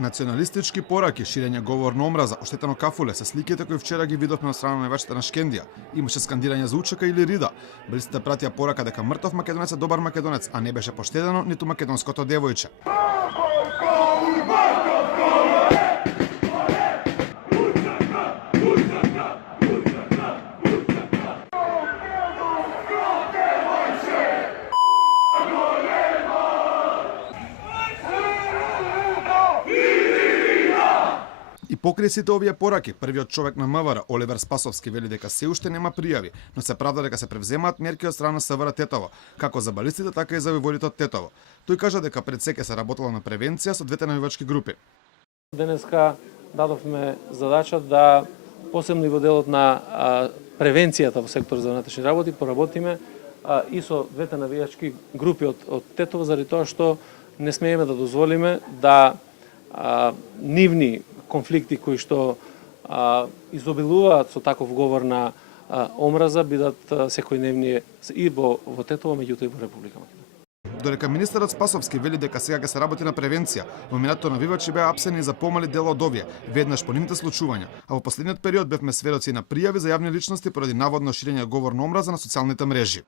Националистички пораки, ширење говор на омраза, оштетено кафуле се сликите кои вчера ги видовме од страна на навивачите на Шкендија. Имаше скандирање за учека или рида. Белистите пратија порака дека мртов македонец е добар македонец, а не беше поштедено ниту македонското девојче. И покрај сите овие пораки, првиот човек на МВР, Оливер Спасовски, вели дека се уште нема пријави, но се правда дека се превземаат мерки од страна на СВР Тетово, како за балистите, така и за војводите од Тетово. Тој кажа дека пред се се работело на превенција со двете навивачки групи. Денеска дадовме задача да посебно и во делот на превенцијата во сектор за внатрешни работи поработиме и со двете навивачки групи од Тетово, заради тоа што не смееме да дозволиме да нивни конфликти кои што изобилуваат со таков говор на омраза бидат секојдневни и во Тетово, меѓутоа и во Република Македонија. Додека министерот Спасовски вели дека сега ќе се работи на превенција, во минатото навивачи беа апсени за помали дела од овие, веднаш по нивните случувања, а во последниот период бевме сведоци на пријави за јавни личности поради наводно ширење говор на омраза на социјалните мрежи.